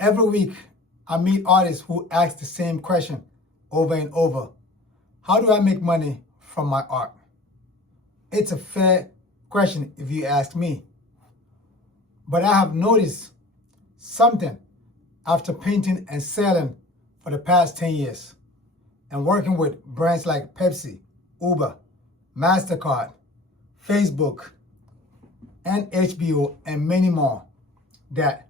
Every week, I meet artists who ask the same question over and over. How do I make money from my art? It's a fair question if you ask me. But I have noticed something after painting and selling for the past 10 years and working with brands like Pepsi, Uber, MasterCard, Facebook, and HBO, and many more, that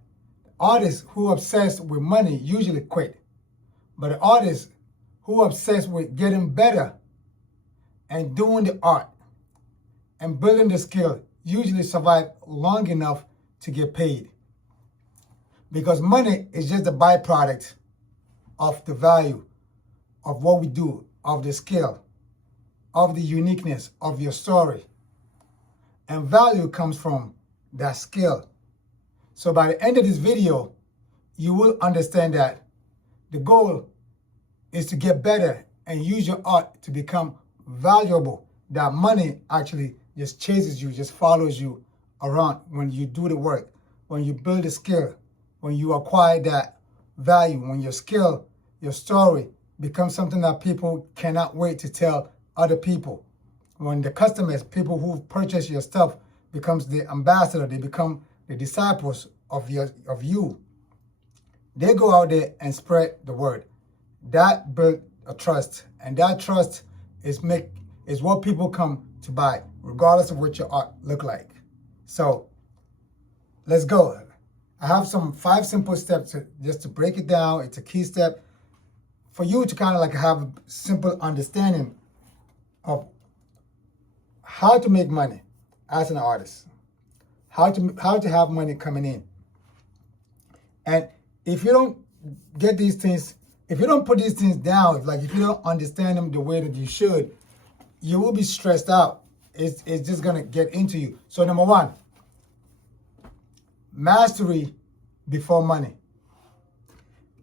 artists who are obsessed with money usually quit. But the artists who are obsessed with getting better and doing the art and building the skill usually survive long enough to get paid. Because money is just a byproduct of the value of what we do, of the skill, of the uniqueness of your story. And value comes from that skill. So by the end of this video, you will understand that the goal is to get better and use your art to become valuable. That money actually just chases you, just follows you around when you do the work, when you build a skill, when you acquire that value, when your skill, your story becomes something that people cannot wait to tell other people. When the customers, people who purchase your stuff, becomes the ambassador, they become the disciples of you. They go out there and spread the word. That built a trust, and that trust is what people come to buy, regardless of what your art look like. So let's go. I have 5 simple steps just to break it down. It's a key step for you to kind of like have a simple understanding of how to make money as an artist, how to have money coming in. And if you don't get these things, if you don't put these things down, if you don't understand them the way that you should, you will be stressed out. It's just gonna get into you. So number 1, mastery before money.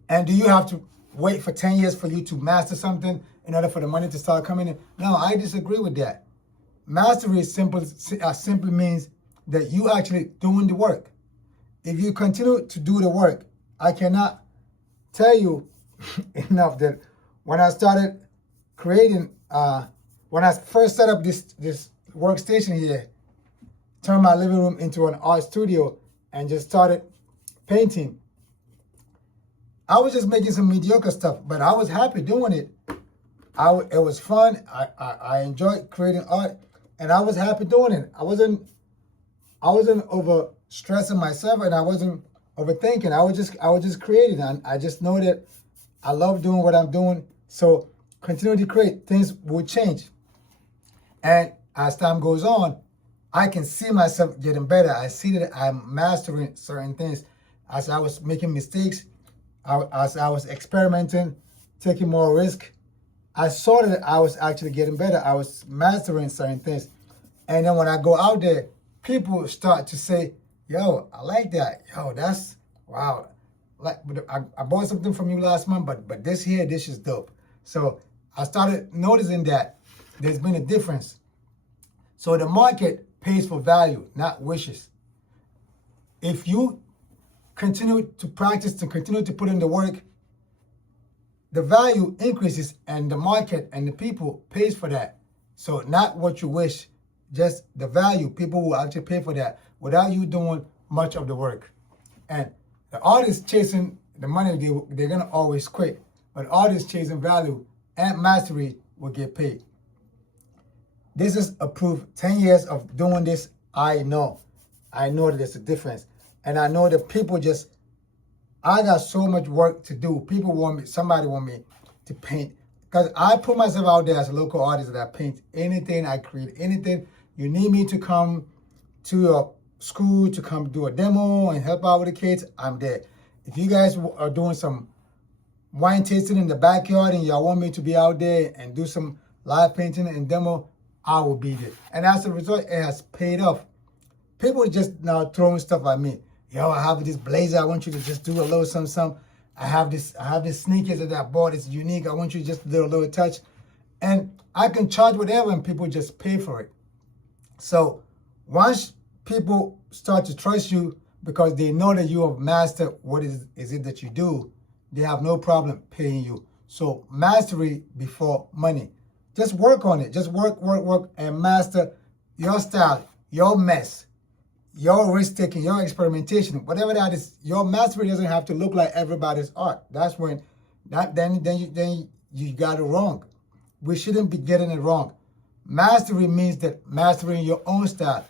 And do you have to wait for 10 years for you to master something in order for the money to start coming in? No, I disagree with that. Mastery simply means that you actually doing the work. If you continue to do the work, I cannot tell you enough that when I started creating, when I first set up this workstation here, turned my living room into an art studio and just started painting, I was just making some mediocre stuff, but I was happy doing it. It was fun. I enjoyed creating art, and I was happy doing it. I wasn't over stressing myself, and I wasn't overthinking. I was just creating, and I just know that I love doing what I'm doing. So continue to create. Things will change, and as time goes on, I can see myself getting better. I see that I'm mastering certain things. As I was making mistakes, as I was experimenting, taking more risk, I saw that I was actually getting better. I was mastering certain things. And then when I go out there, people start to say, yo, I like that. Yo, that's, wow. Like, I bought something from you last month, but this is dope. So I started noticing that there's been a difference. So the market pays for value, not wishes. If you continue to practice, to continue to put in the work, the value increases, and the market and the people pays for that. So not what you wish, just the value. People will actually pay for that without you doing much of the work. And the artists chasing the money, they're gonna always quit. But artists chasing value and mastery will get paid. This is a proof. 10 years of doing this, I know that there's a difference. And I know that people I got so much work to do. Somebody want me to paint. Because I put myself out there as a local artist that I paint anything, I create anything. You need me to come to your school to come do a demo and help out with the kids, I'm there. If you guys are doing some wine tasting in the backyard and y'all want me to be out there and do some live painting and demo, I will be there. And as a result, it has paid off. People are just now throwing stuff at me. Yo, I have this blazer. I want you to just do a little something. I have this sneakers that I bought. It's unique. I want you to just do a little touch. And I can charge whatever and people just pay for it. So once people start to trust you, because they know that you have mastered what is it that you do. They have no problem paying you. So mastery before money. Just work on it. Just work, and master your style, your mess, your risk-taking, your experimentation, whatever that is. Your mastery doesn't have to look like everybody's art. That's when, then you got it wrong. We shouldn't be getting it wrong. Mastery means that mastering your own style.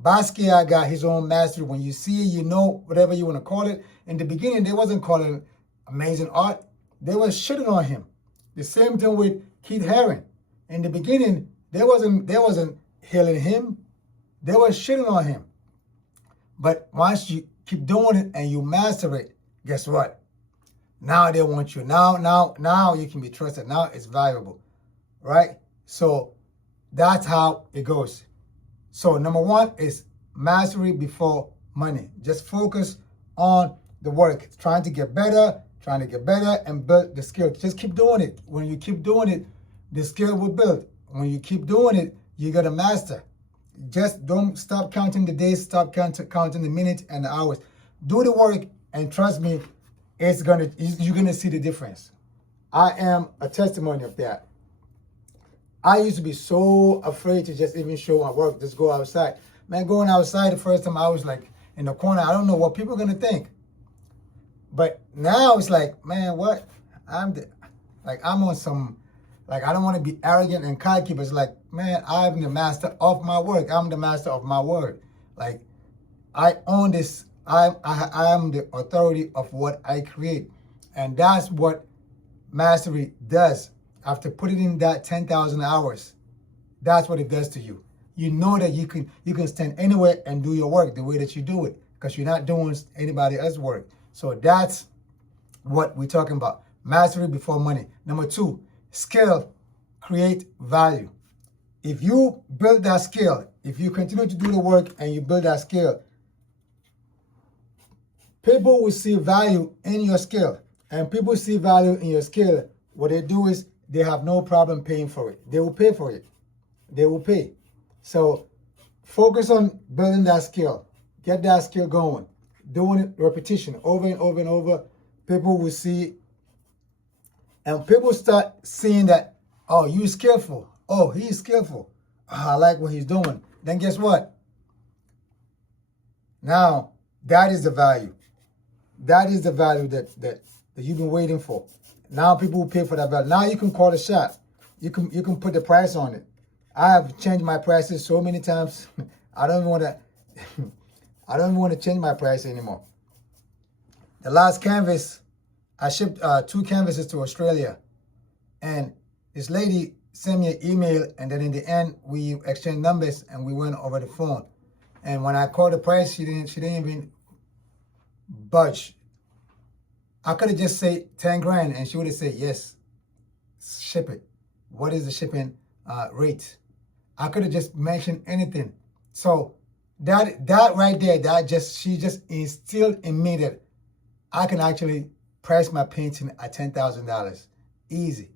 Basquiat got his own mastery. When you see it, you know, whatever you want to call it. In the beginning, they wasn't calling it amazing art. They were shitting on him. The same thing with Keith Haring. In the beginning, they wasn't hailing him. They were shitting on him. But once you keep doing it and you master it, guess what? Now they want you. Now you can be trusted. Now it's valuable, right? So that's how it goes. So number one is mastery before money. Just focus on the work, trying to get better and build the skill. Just keep doing it. When you keep doing it, the skill will build. When you keep doing it, you're gonna master. Just don't stop counting the days, stop counting the minutes and the hours. Do the work, and trust me, you're gonna see the difference. I am a testimony of that. I used to be so afraid to just even show my work, just go outside. Man, going outside the first time I was like in the corner, I don't know what people are gonna think. But now it's like, man, what? I'm on some, like, I don't want to be arrogant and cocky, but it's like, man, I'm the master of my work. I'm the master of my word. Like, I own this. I am the authority of what I create. And that's what mastery does. After putting in that 10,000 hours, that's what it does to you. You know that you can stand anywhere and do your work the way that you do it, because you're not doing anybody else's work. So that's what we're talking about. Mastery before money. Number two, skill create value. If you build that skill, if you continue to do the work and you build that skill, people will see value in your skill. And people see value in your skill. What they do is they have no problem paying for it. They will pay for it. They will pay. So focus on building that skill. Get that skill going. Doing it repetition over and over and over. People will see, and people start seeing that, oh, you're skillful. Oh, he's skillful. Oh, I like what he's doing. Then guess what? Now, that is the value. That is the value that you've been waiting for. Now people will pay for that value. Now you can call a shot. You can put the price on it. I have changed my prices so many times. I don't even want to change my price anymore. The last canvas, I shipped 2 canvases to Australia, and this lady sent me an email, and then in the end we exchanged numbers and we went over the phone. And when I called the price, she didn't even budge. I could have just said 10 grand and she would have said, yes, ship it. What is the shipping rate? I could have just mentioned anything. So that right there, she just instilled in me that I can actually price my painting at $10,000. Easy.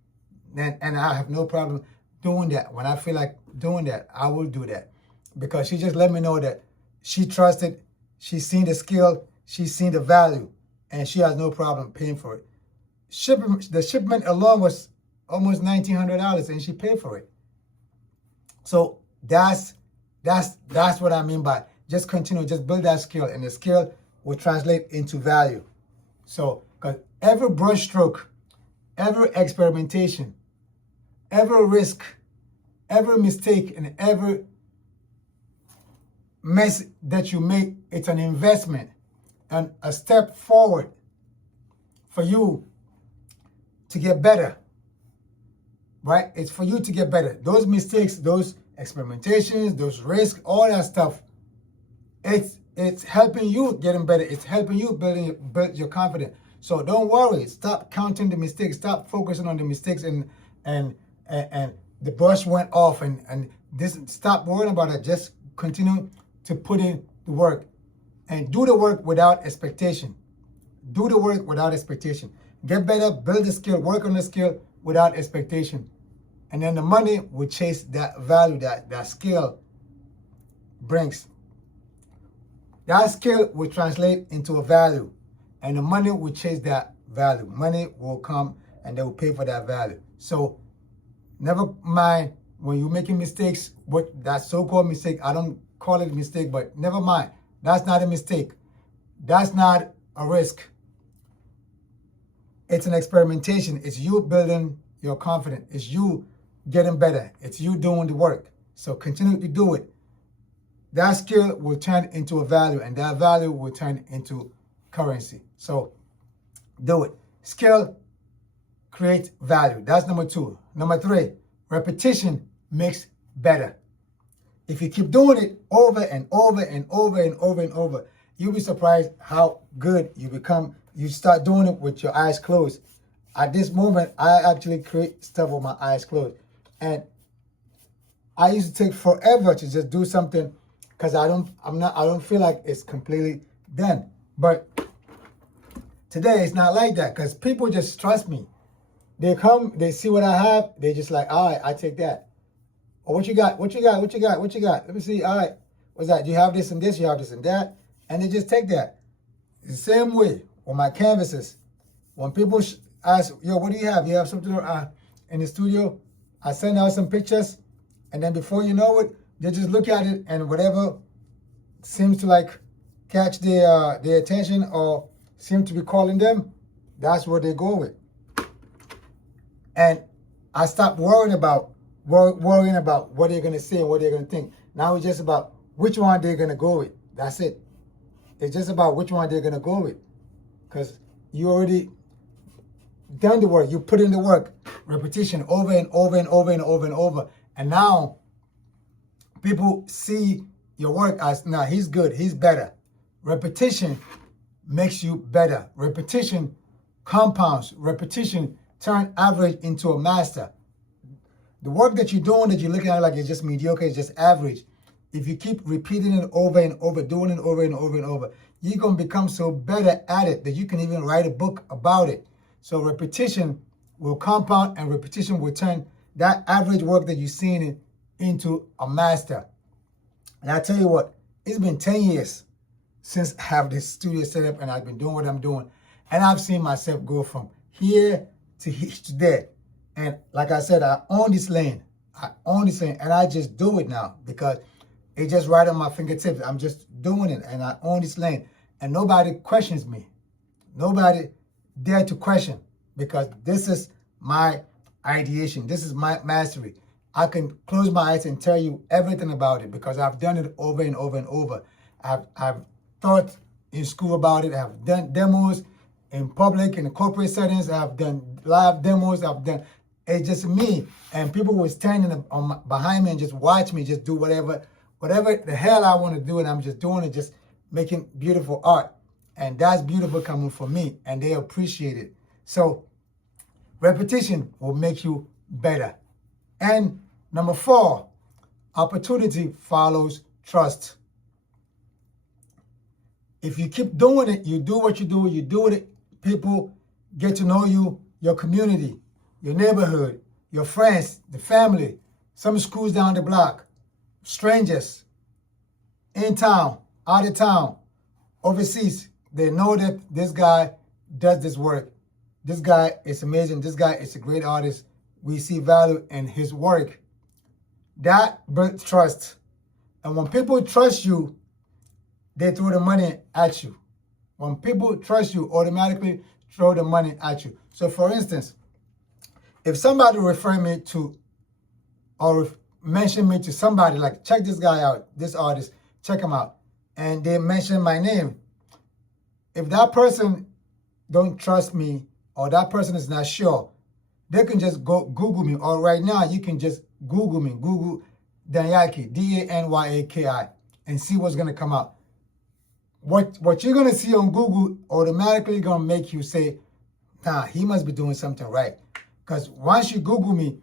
And I have no problem doing that. When I feel like doing that, I will do that. Because she just let me know that she trusted, she's seen the skill, she's seen the value, and she has no problem paying for it. The shipment alone was almost $1,900, and she paid for it. So that's what I mean by just continue, just build that skill, and the skill will translate into value. So, because every brush stroke, every experimentation, every risk, every mistake, and every mess that you make, it's an investment and a step forward for you to get better, right? It's for you to get better. Those mistakes, those experimentations, those risks, all that stuff, it's helping you getting better. It's helping you build your confidence. So don't worry. Stop counting the mistakes. Stop focusing on the mistakes and the brush went off and this. Stop worrying about it. Just continue to put in the work and do the work without expectation. Do the work without expectation. Get better, build the skill, work on the skill without expectation. And then the money will chase that value that skill brings. That skill will translate into a value, and the money will chase that value. Money will come and they will pay for that value. So never mind when you're making mistakes, what that so-called mistake, I don't call it a mistake, but never mind. That's not a mistake. That's not a risk. It's an experimentation. It's you building your confidence. It's you getting better. It's you doing the work. So continue to do it. That skill will turn into a value, and that value will turn into currency. So do it. Skill creates value. That's number 2. Number 3, repetition makes better. If you keep doing it over and over and over and over and over, you'll be surprised how good you become. You start doing it with your eyes closed. At this moment, I actually create stuff with my eyes closed. And I used to take forever to just do something because I don't feel like it's completely done. But today it's not like that because people just trust me. They come, they see what I have, they just like, all right, I take that. Or what you got? What you got? What you got? What you got? Let me see. All right, what's that? You have this and this, you have this and that, and they just take that. The same way with my canvases. When people ask, yo, what do you have? You have something in the studio? I send out some pictures, and then before you know it, they just look at it, and whatever seems to like catch their attention or seem to be calling them, that's what they go with. And I stopped worrying about what they're gonna say and what they're gonna think. Now it's just about which one they're gonna go with. That's it. It's just about which one they're gonna go with, because you already done the work. You put in the work, repetition over and over and over and over and over, and now people see your work as, nah, he's good, he's better. Repetition makes you better. Repetition compounds. Repetition turn average into a master. The work that you're doing that you're looking at like it's just mediocre, it's just average. If you keep repeating it over and over, doing it over and over and over, you're going to become so better at it that you can even write a book about it. So repetition will compound, and repetition will turn that average work that you're seeing into a master. And I tell you what, it's been 10 years since I have this studio set up and I've been doing what I'm doing. And I've seen myself go from here to there. And like I said, I own this lane. And I just do it now because it's just right on my fingertips. I'm just doing it, and I own this lane. And nobody questions me. Nobody dare to question, because this is my ideation. This is my mastery. I can close my eyes and tell you everything about it because I've done it over and over and over. I've thought in school about it. I've done demos in public, in corporate settings. I've done live demos. It's just me. And people were standing behind me and just watch me just do whatever the hell I want to do. And I'm just doing it, just making beautiful art. And that's beautiful coming from me. And they appreciate it. So repetition will make you better. And number 4, opportunity follows trust. If you keep doing it, you do what you do it, people get to know you, your community, your neighborhood, your friends, the family, some schools down the block, strangers, in town, out of town, overseas. They know that this guy does this work. This guy is amazing. This guy is a great artist. We see value in his work. That builds trust. And when people trust you, they throw the money at you. When people trust you, automatically throw the money at you. So for instance, if somebody refer me to or mention me to somebody, like, check this guy out, this artist, check him out, and they mention my name, if that person don't trust me or that person is not sure, they can just go Google me. Or right now, you can just Google me. Google Danyaki, Danyaki, and see what's going to come out. What you're going to see on Google automatically going to make you say, nah, he must be doing something right. Because once you Google me,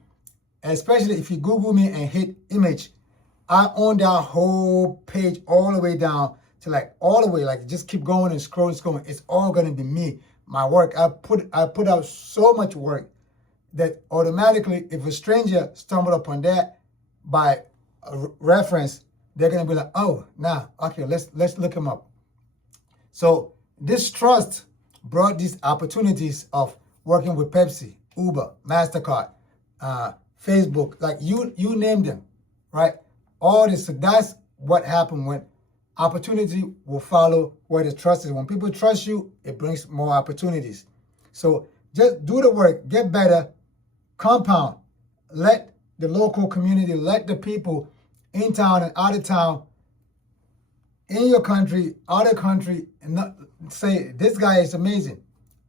especially if you Google me and hit image, I own that whole page all the way down to like all the way, like just keep going and scrolling. It's all going to be me, my work. I put out so much work that automatically, if a stranger stumbled upon that by a reference, they're going to be like, oh, nah, okay, let's look him up. So this trust brought these opportunities of working with Pepsi, Uber, MasterCard, Facebook, like you name them, right? All this, so that's what happened when opportunity will follow where the trust is. When people trust you, it brings more opportunities. So just do the work, get better, compound, let the local community, let the people in town and out of town, in your country, out of country, and not say, this guy is amazing.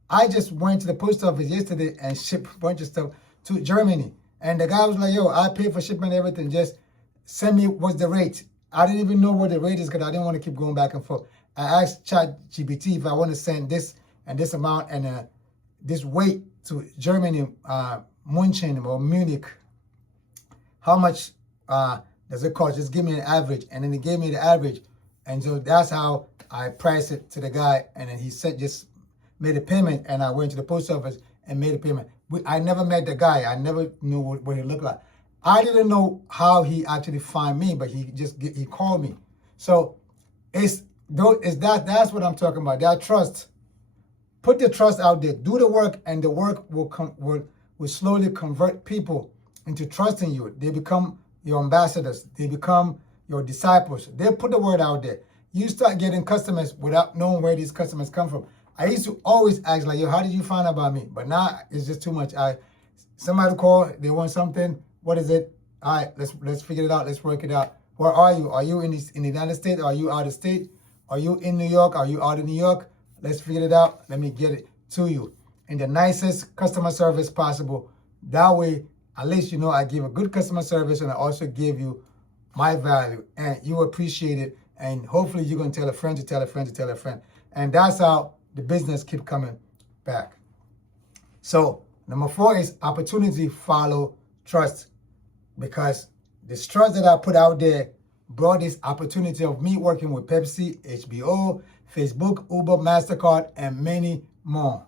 I just went to the post office yesterday and shipped a bunch of stuff to Germany. And the guy was like, yo, I paid for shipment and everything. Just send me what's the rate. I didn't even know what the rate is because I didn't want to keep going back and forth. I asked ChatGPT if I want to send this and this amount and this weight to Germany, München or Munich. How much does it cost? Just give me an average. And then he gave me the average. And so that's how I priced it to the guy. And then he said, just made a payment. And I went to the post office and made a payment. I never met the guy. I never knew what he looked like. I didn't know how he actually found me, but he called me. So that's what I'm talking about. That trust. Put the trust out there. Do the work, and the work will slowly convert people into trusting you. They become your ambassadors. They become your disciples. They put the word out there. You start getting customers without knowing where these customers come from. I used to always ask, like, yo, how did you find out about me? But now it's just too much. Somebody call, they want something. What is it? All right, let's figure it out. Let's work it out. Where are you? Are you in the United States? Are you out of state? Are you in New York? Are you out of New York? Let's figure it out. Let me get it to you in the nicest customer service possible. That way, at least you know I give a good customer service, and I also give you my value, and you appreciate it. And hopefully you're going to tell a friend to tell a friend to tell a friend. And that's how the business keep coming back. So number 4 is opportunity follow trust, because this trust that I put out there brought this opportunity of me working with Pepsi, HBO, Facebook, Uber, MasterCard, and many more.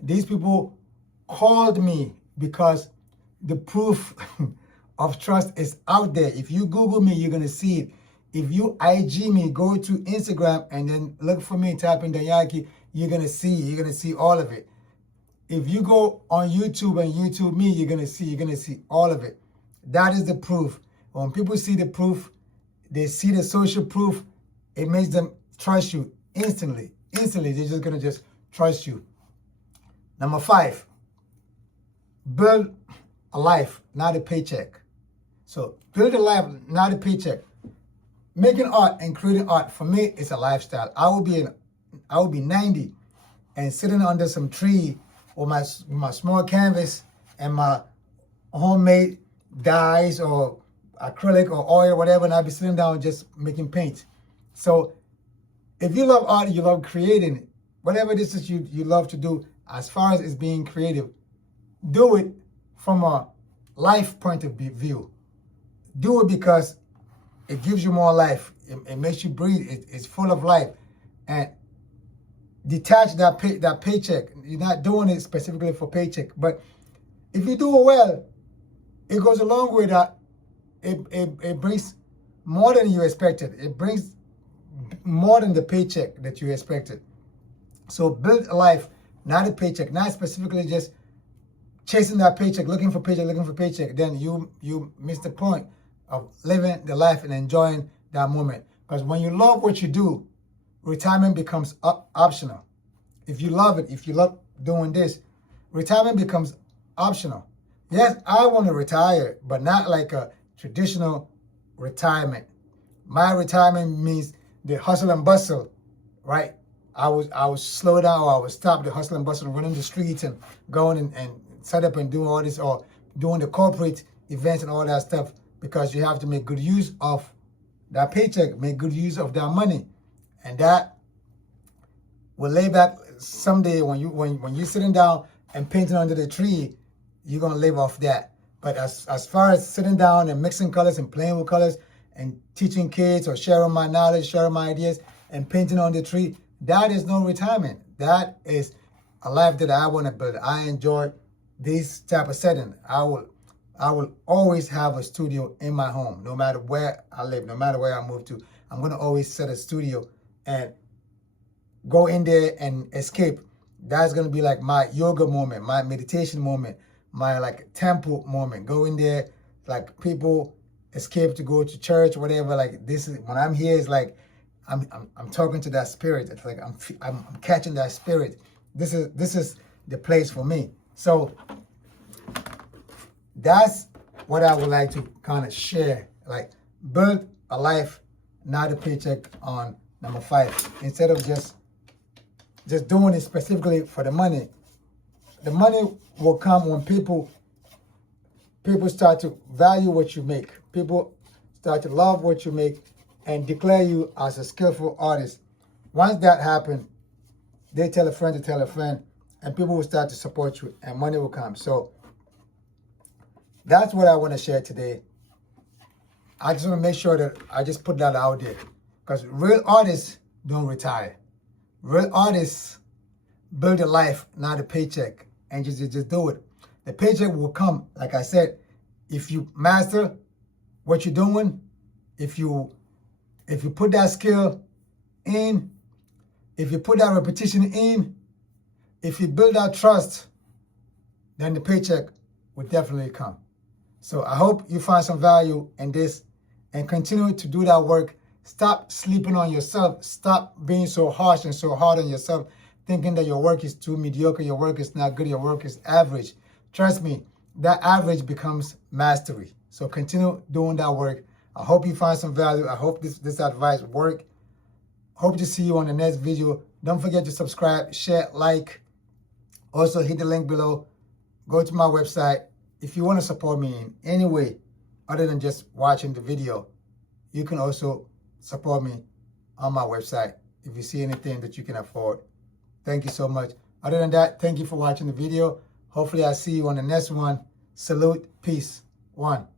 These people called me because the proof of trust is out there. If you Google me, you're going to see it. If you IG me, go to Instagram and then look for me, type in Danyaki, you're going to see all of it. If you go on YouTube and YouTube me, you're going to see all of it. That is the proof. When people see the proof, they see the social proof, it makes them trust you instantly. They're just going to trust you. Number 5, build a life, not a paycheck. So build a life, not a paycheck. Making art and creating art, for me, it's a lifestyle. I will be 90 and sitting under some tree with my small canvas and my homemade dyes or acrylic or oil, whatever, and I'll be sitting down just making paint. So if you love art, you love creating it, whatever this is you love to do, as far as it's being creative, do it from a life point of view. Do it because it gives you more life. It makes you breathe. It's full of life. And detach that paycheck. You're not doing it specifically for paycheck. But if you do it well, it goes along with that. It brings more than you expected. It brings more than the paycheck that you expected. So build a life, not a paycheck. Not specifically just chasing that paycheck, looking for paycheck. Then you miss the point of living the life and enjoying that moment. Because when you love what you do, retirement becomes optional. If you love it, if you love doing this, retirement becomes optional. Yes, I want to retire, but not like a traditional retirement. My retirement means the hustle and bustle, right? I would slow down, or I would stop the hustle and bustle, running the streets and going and set up and doing all this, or doing the corporate events and all that stuff, because you have to make good use of that paycheck, make good use of that money. And that will lay back someday when you're sitting down and painting under the tree, you're gonna live off that. But as far as sitting down and mixing colors and playing with colors and teaching kids or sharing my knowledge, sharing my ideas and painting on the tree, that is no retirement. That is a life that I want to build. I enjoy this type of setting. I will always have a studio in my home, no matter where I live, no matter where I move to. I'm gonna always set a studio, and go in there and escape. That's gonna be like my yoga moment, my meditation moment, my like temple moment. Go in there, like people escape to go to church, whatever. Like this is when I'm here. It's like I'm talking to that spirit. It's like I'm catching that spirit. This is the place for me. So that's what I would like to kind of share. Like build a life, not a paycheck on number 5. Instead of just doing it specifically for the money. The money will come when people start to value what you make. People start to love what you make and declare you as a skillful artist. Once that happens, they tell a friend to tell a friend, and people will start to support you, and money will come. So that's what I want to share today. I just want to make sure that I just put that out there, because real artists don't retire. Real artists build a life, not a paycheck, and just do it. The paycheck will come, like I said, if you master what you're doing, if you put that skill in, if you put that repetition in, if you build that trust, then the paycheck will definitely come. So I hope you find some value in this and continue to do that work. Stop sleeping on yourself. Stop being so harsh and so hard on yourself, thinking that your work is too mediocre, your work is not good, your work is average. Trust me, that average becomes mastery. So continue doing that work. I hope you find some value. I hope this advice work. Hope to see you on the next video. Don't forget to subscribe, share, like. Also hit the link below. Go to my website. If you want to support me in any way other than just watching the video, you can also support me on my website if you see anything that you can afford. Thank you so much. Other than that, thank you for watching the video. Hopefully I'll see you on the next one. Salute. Peace. 1.